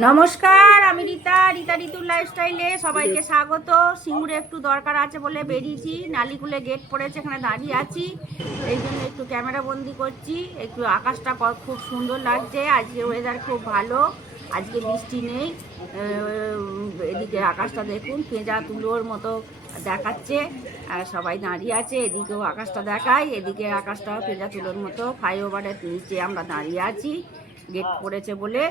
নমস্কার, আমি রীতা ঋতুর লাইফস্টাইলে সবাইকে স্বাগত। সিঙ্গুরে একটু দরকার আছে বলে বেরিয়েছি। নালিকুলে গেট পড়েছে, এখানে দাঁড়িয়ে আছি, এই জন্য একটু ক্যামেরা বন্দি করছি। একটু আকাশটা খুব সুন্দর লাগছে, আজকে ওয়েদার খুব ভালো, আজকে বৃষ্টি নেই। এদিকে আকাশটা দেখুন, পেঁজা তুলোর মতো দেখাচ্ছে। আর সবাই দাঁড়িয়ে আছে, এদিকেও আকাশটা দেখায়, এদিকে আকাশটা পেঁজা তুলোর মতো। ফ্লাইওভারের নিচে আমরা দাঁড়িয়ে আছি, গেট পড়েছে বলে।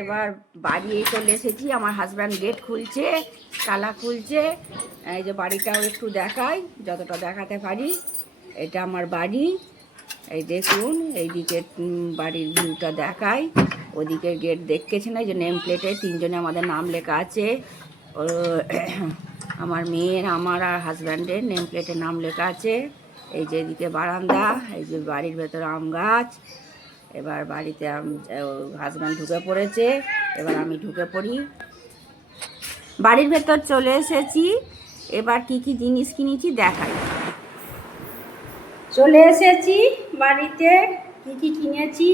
এবার বাড়ি চলে এসেছি, আমার হাজব্যান্ড গেট খুলছে, তালা খুলছে। এই যে বাড়িটাও একটু দেখাই, যতটা দেখাতে পারি। এটা আমার বাড়ি, এই দেখুন, এইদিকে বাড়ির ভিউটা দেখাই। ওদিকে গেট দেখতেছি না, এই যে নেম প্লেটে তিনজনে আমাদের নাম লেখা আছে। আমার মেয়ের, আমার আর হাজব্যান্ডের নেম প্লেটে নাম লেখা আছে। এই যে এদিকে বারান্দা, এই যে বাড়ির ভেতরে আম গাছ। এবার বাড়িতে হাজব্যান্ড ঢুকে পড়েছে, এবার আমি ঢুকে পড়ি। বাড়ির ভেতর চলে এসেছি, এবার কি কি জিনিস কিনেছি দেখাই। চলে এসেছি বাড়িতে, কি কি কিনেছি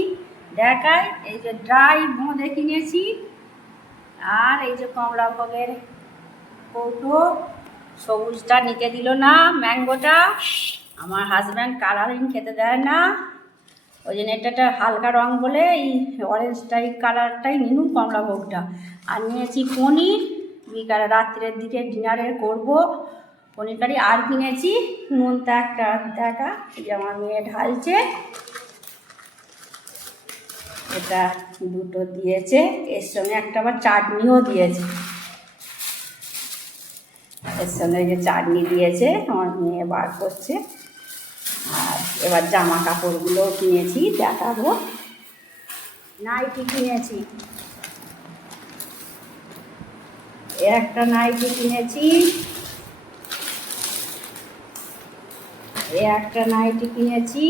দেখাই। এই যে ড্রাই বোঁদে কিনেছি, আর এই যে কমলা ভোগের কৌটো। সবুজটা নিতে দিল না, ম্যাঙ্গোটা। আমার হাজব্যান্ড কালারিং খেতে দেয় না, ওই জন্য এটা হালকা রং বলে এই অরেঞ্জ টাইপ কালারটাই নিলুম, কমলা ভোগটা। আর নিয়েছি পনির, বিকালে রাত্রের দিকে ডিনারে করব পনির কারি। আর কিনেছি নুনটা একটা টাকা, এই যে আমার মেয়ে ঢালছে, এটা দুটো দিয়েছে, এর সঙ্গে একটা আবার চাটনিও দিয়েছে। এর সঙ্গে যে চাটনি দিয়েছে আমার মেয়ে বার করছে। আর এবার জামা কাপড়গুলো কিনেছি, দেখাবো। নাইটি কিনেছি, একটা নাইটি কিনেছি, একটা নাইটি কিনেছি,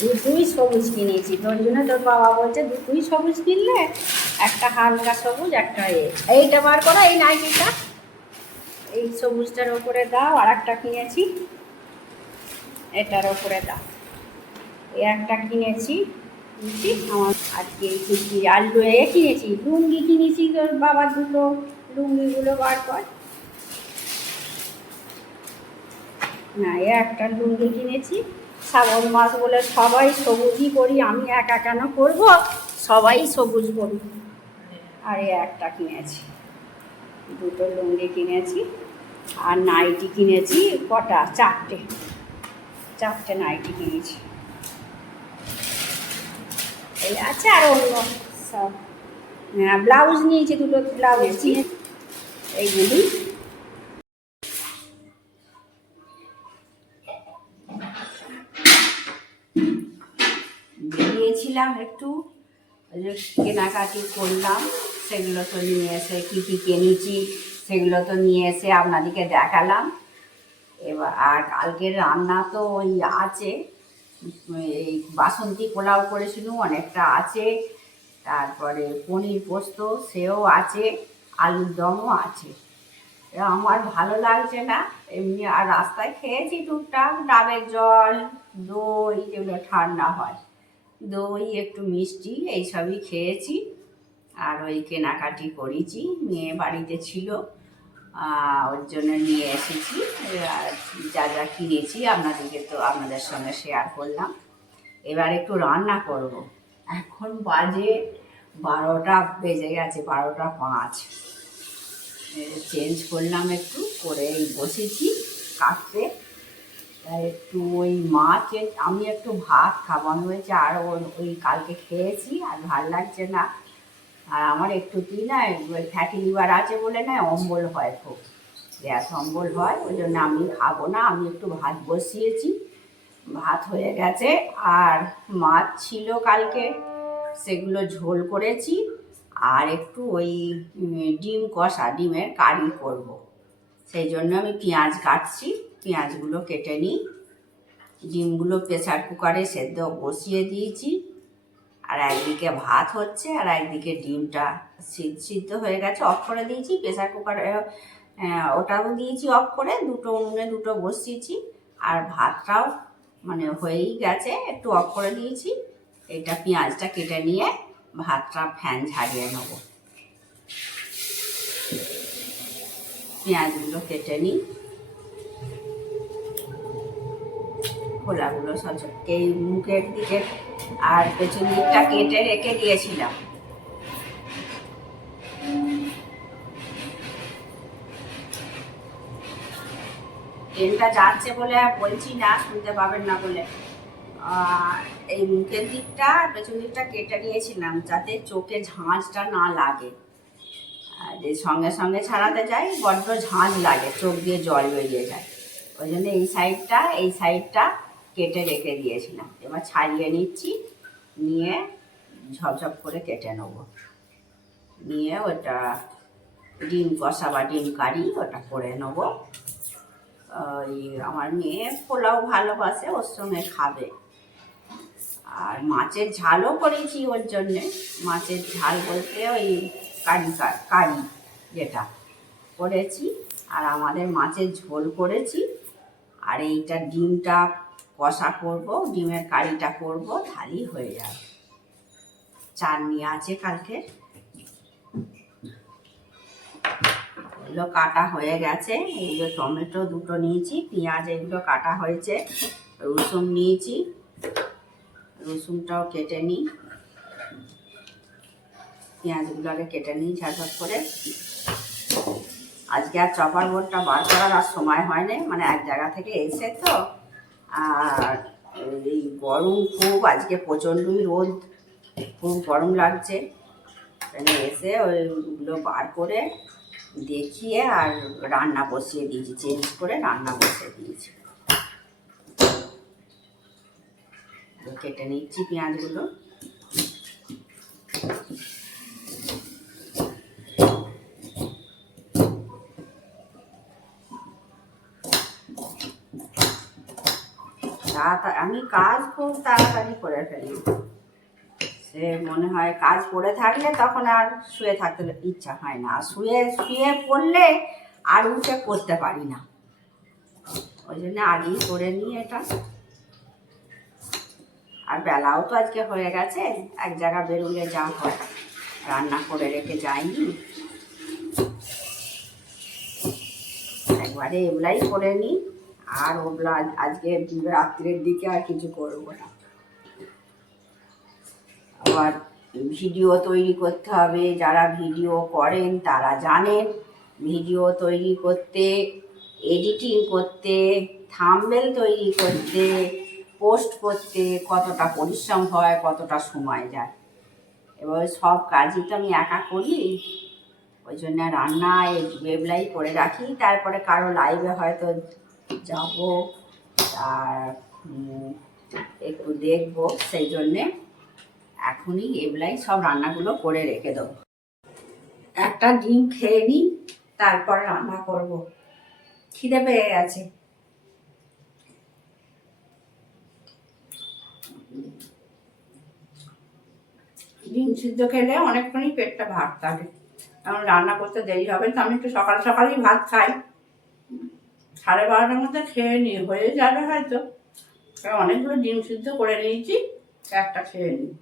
দুটোই সবুজ কিনেছি। তোর জন্য তোর বাবা বলছে দুটোই সবুজ কিনলে, একটা হালকা সবুজ, একটা এইটা বার করা, এই নাইটিটা এই সবুজটার ওপরে দাও। আর একটা কিনেছি, এটার ওপরে দাও। এই একটা কিনেছি, আমার আজকে এই আলু কিনেছি। লুঙ্গি কিনেছি, তোর বাবার দুটো লুঙ্গিগুলো বার কর। হ্যাঁ, একটা লুঙ্গি কিনেছি। শ্রাবণ মাস বলে সবাই সবুজই করি, আমি একা কেন করব, সবাই সবুজ করি। আর একটা কিনেছি, দুটো লুঙ্গি কিনেছি। আর নাইটি কিনেছি কটা, চারটে নাইটি কিনেছি। এই আছে আর অন্য সব। হ্যাঁ, ব্লাউজ নিয়েছি, দুটো ব্লাউজ নিয়ে এইগুলি। বেরিয়েছিলাম একটু, কেনাকাটি করলাম, সেগুলো তো নিয়ে এসে কী কী কিনেছি সেগুলো তো নিয়ে এসে আপনাদেরকে দেখালাম। এবার আর কালকের রান্না তো ওই আছে, এই বাসন্তী পোলাও করেছিলাম, অনেকটা আছে। তারপরে পনির পোস্ত সেও আছে, আলুর দমও আছে। আমার ভালো লাগছে না এমনি, আর রাস্তায় খেয়েছি টুকটাক ডাবের জল, দই, যেগুলো ঠান্ডা হয়, দই, একটু মিষ্টি, এইসবই খেয়েছি। আর ওই কেনাকাটি করেছি, মেয়ে বাড়িতে ছিল, ওর জন্য নিয়ে এসেছি। আর যা যা কিনেছি আপনাদের সঙ্গে শেয়ার করলাম। এবার একটু রান্না করব। এখন বাজে 12টা বেজে গেছে, 12টা 5। চেঞ্জ করলাম একটু করে, বসেছি কাটতে। একটু ওই মাছ, আমি একটু ভাত খাবো, আমি হয়েছে আর ওই কালকে খেয়েছি, আর ভাল লাগছে না। আর আমার একটু কি না, ফ্যাটি লিভার আছে বলে না, অম্বল হয়, খুব গ্যাস অম্বল হয়, ওই জন্য আমি খাবো না। আমি একটু ভাত বসিয়েছি, ভাত হয়ে গেছে। আর মাছ ছিল কালকে, সেগুলো ঝোল করেছি। আর একটু ওই ডিম কষা, ডিমের কারি করব, সেই জন্য আমি পেঁয়াজ কাটছি, পেঁয়াজগুলো কেটে নিই। ডিমগুলো প্রেসার কুকারে সেদ্ধ বসিয়ে দিয়েছি, আর একদিকে ভাত হচ্ছে, আর একদিকে ডিমটা সিদ্ধ হয়ে গেছে, অফ করে দিয়েছি প্রেসার কুকারে। ওটাও দিয়েছি অফ করে, দুটো উনুনে দুটো বসিয়েছি। আর ভাতটাও মানে হয়েই গেছে, একটু অফ করে দিয়েছি। এটা পেঁয়াজটা কেটে নিয়ে ভাতটা ফ্যান ঝাড়িয়ে নেব। পেঁয়াজগুলো কেটে নিই, খোলাগুলো সচকে মুখের দিকে আর পেছন দিকটা কেটে রেখে দিয়েছিলাম। ট্রেনটা যাচ্ছে বলে বলছি না, শুনতে পাবেন না বলে। এই মুখের দিকটা আর পেছন দিকটা কেটে নিয়েছিলাম যাতে চোখে ঝাঁঝটা না লাগে। যে সঙ্গে সঙ্গে ছাড়াতে যাই বড্ড ঝাঁঝ লাগে, চোখ দিয়ে জল বেরিয়ে যায়। ওই জন্য এই সাইডটা কেটে রেখে দিয়েছিলাম। এবার ছাড়িয়ে নিচ্ছি, নিয়ে ঝপঝপ করে কেটে নেবো। নিয়ে ওটা ডিম কষা বা ডিম কারি ওটা করে নেবো। ওই আমার মেয়ে পোলাও ভালোবাসে, ওর সঙ্গে খাবে। আর মাছের ঝালও করেছি ওর জন্যে। মাছের ঝাল বলতে ওই কারি যেটা করেছি, আর আমাদের মাছের ঝোল করেছি। আর এইটা ডিমটা কষা করব, ডিমের কারিটা করব, থালি হয়ে যাবে। চাটনি আছে কালকে। এগুলো কাটা হয়ে গেছে। এই যে টমেটো দুটো নিয়েছি, পেঁয়াজ এগুলো কাটা হয়েছে, রসুন নিয়েছি, রসুনটাও কেটে নিই। পেঁয়াজগুলো আগে কেটে নিই ঝাঁঝাট করে। আজকে আর চপার বোর্ডটা বার করার আর সময় হয় না, মানে এক জায়গা থেকে এসে তো। আর এই গরম খুব, আজকে প্রচণ্ডই রোদ, খুব গরম লাগছে। এসে ওইগুলো বার করে দেখিয়ে আর রান্না বসিয়ে দিয়েছি, চেঞ্জ করে রান্না বসিয়ে দিয়েছি। কেটে নিচ্ছি পেঁয়াজগুলো। আমি কাজ খুব তাড়াতাড়ি করে ফেলি। সে মনে হয় কাজ করে থাকলে তখন আর শুয়ে থাকতে ইচ্ছা হয় না, আর শুয়ে পড়লে আর উঠে করতে পারি না। ওই জন্য আগেই করে নিই এটা। আর বেলাও তো আজকে হয়ে গেছে, এক জায়গা বেরোলে যা হয়, রান্না করে রেখে যাইনি। একবারে এগুলাই করে নিই, আর ওগুলো আজকে রাত্রের দিকে আর কিছু করবো না। আবার ভিডিও তৈরি করতে হবে, যারা ভিডিও করেন তারা জানেন ভিডিও তৈরি করতে, এডিটিং করতে, থাম্বনেল তৈরি করতে, পোস্ট করতে কতটা পরিশ্রম হয়, কতটা সময় যায়। এবার সব কাজই তো আমি একা করি। ওই জন্য রান্না এগুলাই করে রাখি, তারপরে কারো লাইভে হয়তো যাব আর একটু দেখবো, সেই জন্যে এখনই এগুলাই সব রান্নাগুলো করে রেখে দেবো। একটা ডিম খেয়ে নিই, তারপর রান্না করব, খিদে পেয়ে গেছে। ডিম সিদ্ধ খেলে অনেকক্ষণই পেটটা ভাত থাকে, কারণ রান্না করতে দেরি হবে তো। আমি একটু সকাল সকালই ভাত খাই, 12:30টার মধ্যে খেয়ে নিই, হয়ে যাবে হয়তো। অনেকগুলো ডিম সিদ্ধ করে নিয়েছি, একটা খেয়ে নিই।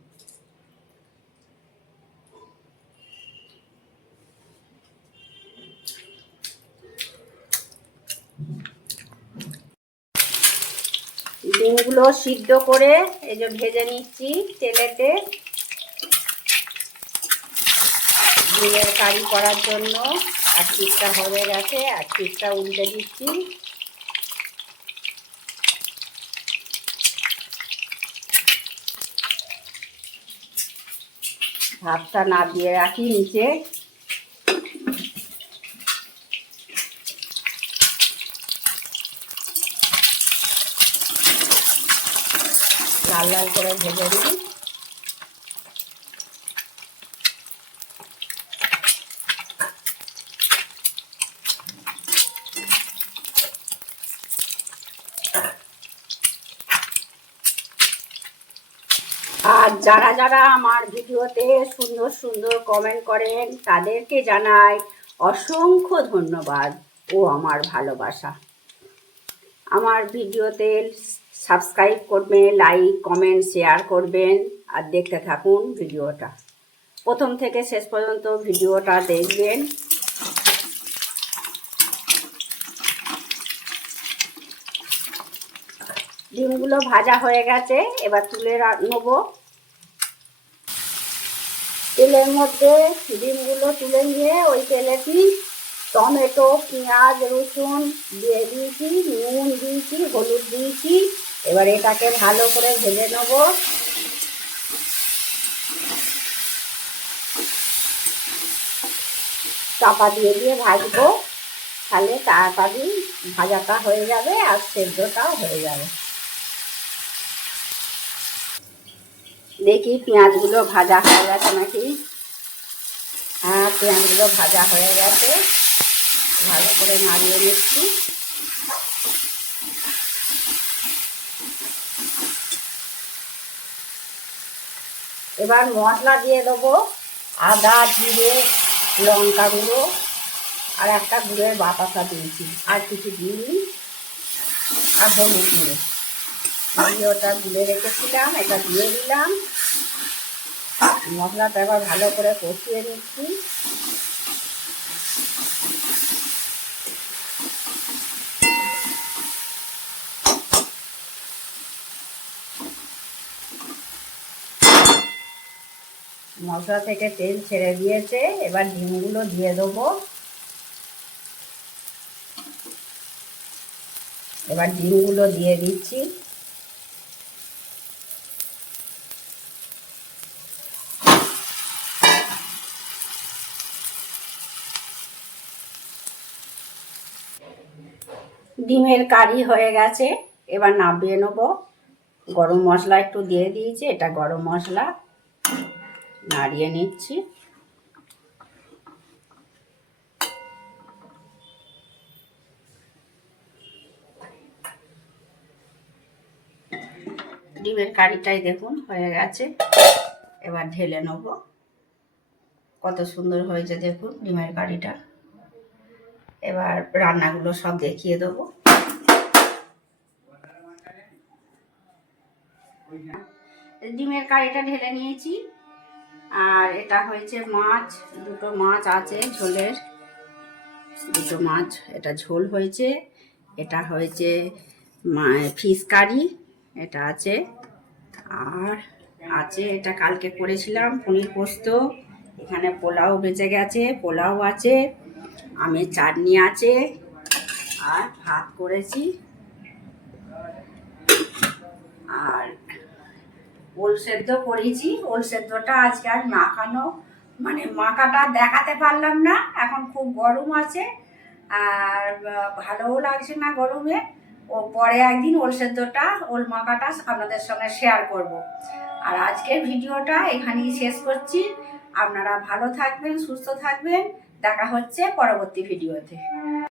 ডিমগুলো সিদ্ধ করে এই যে ভেজে নিচ্ছি তেলেতে, ডিমের কারি করার জন্য। আর পিঠটা হয়ে গেছে, আর পিঠটা উল্টে দিচ্ছি। ভাতটা নামিয়ে রাখি নিচে। লাল লাল করে ভেজে দিই। আর যারা যারা আমার ভিডিওতে সুন্দর সুন্দর কমেন্ট করেন তাদেরকে জানাই অসংখ্য ধন্যবাদ ও আমার ভালোবাসা। আমার ভিডিওতে সাবস্ক্রাইব করবেন, লাইক কমেন্ট শেয়ার করবেন আর দেখতে থাকুন ভিডিওটা। প্রথম থেকে শেষ পর্যন্ত ভিডিওটা দেখবেন। ডিমগুলো ভাজা হয়ে গেছে, এবার তুলে নেব। তেলের মধ্যে ডিমগুলো তুলে নিয়ে ওই তেলেটি টমেটো, পেঁয়াজ, রসুন দিয়ে দিয়েছি, নুন দিয়েছি, হলুদ দিয়েছি। এবার এটাকে ভালো করে ভেজে নেব। চাপা দিয়ে দিয়ে ভাজবো, তাহলে তাড়াতাড়ি ভাজাটা হয়ে যাবে আর সেদ্ধটাও হয়ে যাবে। দেখি পেঁয়াজগুলো ভাজা হয়ে গেছে নাকি। হ্যাঁ, পেঁয়াজগুলো ভাজা হয়ে গেছে। ভালো করে নাড়িয়ে নিচ্ছি। এবার মশলা দিয়ে দেবো, আদা, জিরে, লঙ্কা গুঁড়ো আর একটা গুঁড়োর বাতাসা দিয়েছি, আর কিছু দিইনি। আর হলুদ গুঁড়ো ওটা গুলে রেখেছিলাম, এটা দিয়ে দিলাম। মশলাটা এবার ভালো করে কষিয়ে নিচ্ছি। মশলা থেকে তেল ছেড়ে দিয়েছে, এবার ডিমগুলো দিয়ে দেবো। এবার ডিমগুলো দিয়ে দিচ্ছি। ডিমের কারি হয়ে গেছে, এবার নামিয়ে নেব। গরম মশলা একটু দিয়ে দিয়েছি, এটা গরম মশলা। নাড়িয়ে নিচ্ছি। ডিমের কারিটাই দেখুন হয়ে গেছে, এবার ঢেলে নেব। কত সুন্দর হয়েছে দেখুন ডিমের কারিটা। এবার রান্নাগুলো সব দেখিয়ে দেবো। ডিমের কারিটা ঢেলে নিয়েছি। আর এটা হয়েছে মাছ, দুটো মাছ আছে ঝোলের, দুটো মাছ এটা ঝোল হয়েছে। এটা হয়েছে ফিশ কারি, এটা আছে। আর আছে এটা কালকে করেছিলাম পনির পোস্ত। এখানে পোলাও বেঁচে গেছে, পোলাও আছে, আমের চাটনি আছে, আর ভাত করেছি। আর ওল সেদ্ধ করেছি। ওল সেদ্ধটা আজকে আর মাখাটা দেখাতে পারলাম না, এখন খুব গরম আছে আর ভালোও লাগছে না গরমে। ও পরে একদিন ওল সেদ্ধটা, ওল মাখাটা আপনাদের সঙ্গে শেয়ার করব। আর আজকের ভিডিওটা এখানেই শেষ করছি। আপনারা ভালো থাকবেন, সুস্থ থাকবেন। দেখা হচ্ছে পরবর্তী ভিডিওতে।